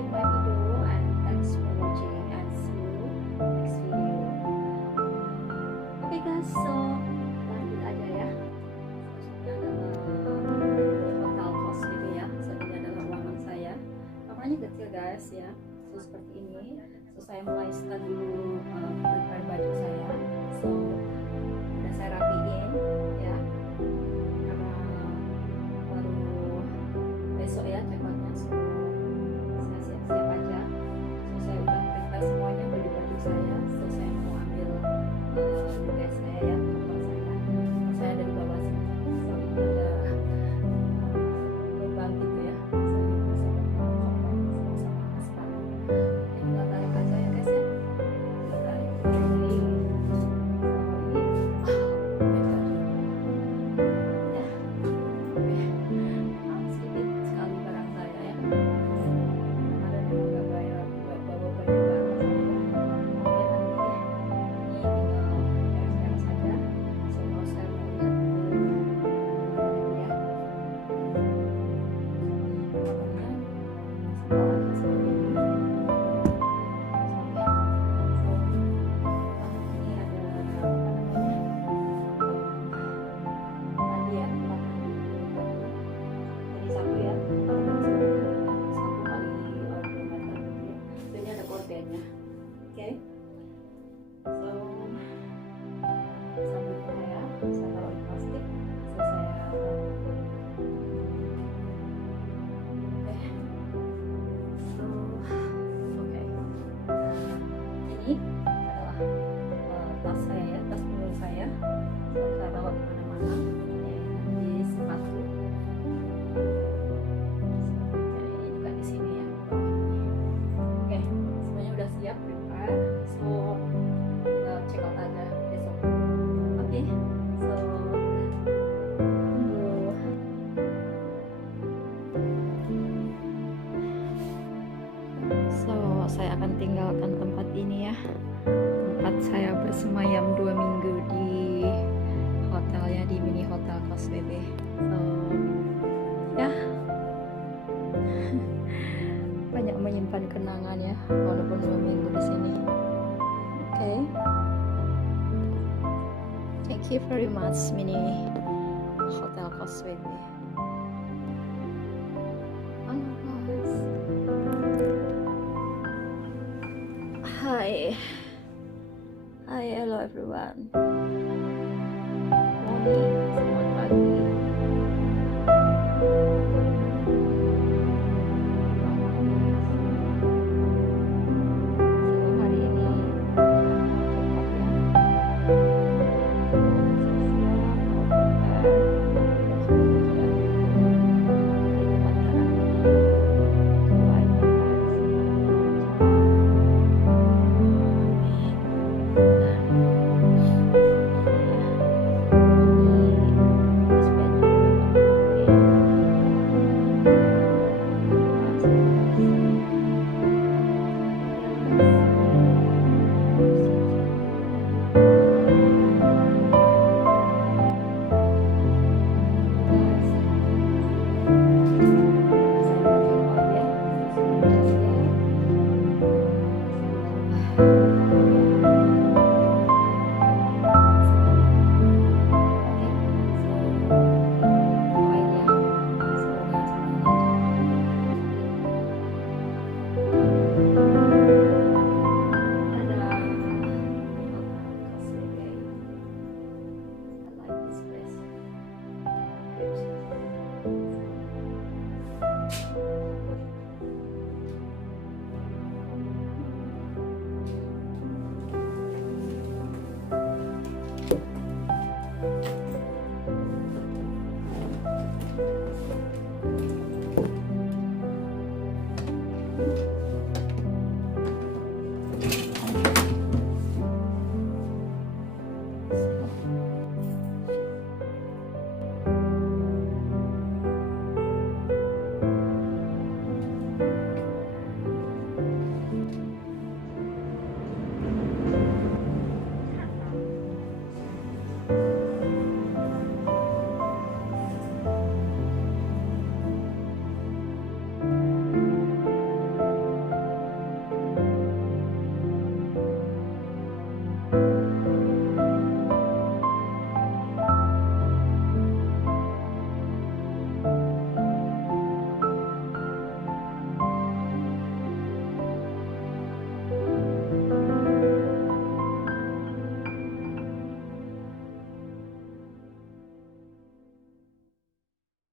watching my video, and thanks for watching, and see you next video. Oke guys, so lanjut aja ya. Ini adalah hotel kos gitu ya. So ini adalah ruangan saya. Kamarnya kecil guys ya. So seperti ini. So saya mulai start dulu prepare baju saya. So udah saya rapiin ya. Karena baru besok ya check-outnya. So saya siap-siap aja. So saya udah prepare semuanya baju-baju saya. So saya mau ambil guys saya ya, kamar saya ada di bawah sini. So ini ada lubang gitu ya. So ini bisa berkompor sama sekarang. Ini tinggal tarik aja ya guys ya. Tinggal tarik ini. So ini ya. Oke. Sedikit sekali barang saya ya. Kemarin memang gak bayar buat bawa banyak barang saya. Oke, nanti ini tinggal beres-beres saja. Semua saya mau lihat ya. Kamarnya sekolahnya seperti ini. Oke. Ini ada mandi ya, tempat mandi. Jadi satu ya, satu kali 2 meter gitu ya. So, ini ada gordennya. Oke. So sabunnya ya, saya taruh di plastik. So saya oke. So oke. Ini adalah tas saya ya, tas penurun saya. So, saya bawa di mana-mana. Di sepatu. Ini juga di sini ya. Oke, semuanya udah siap prepare. So tinggal check out aja besok. Oke, so tunggu. So saya akan tinggalkan tempat ini ya. Tempat saya bersemayam 2 minggu di hotelnya, di mini hotel KOSWB. So ya, banyak menyimpan kenangan ya, walaupun 2 minggu di sini. Oke. Thank you very much, mini hotel KOSWB. Halo guys. Hi. Hi, hello everyone. Morning, selamat pagi. So hari ini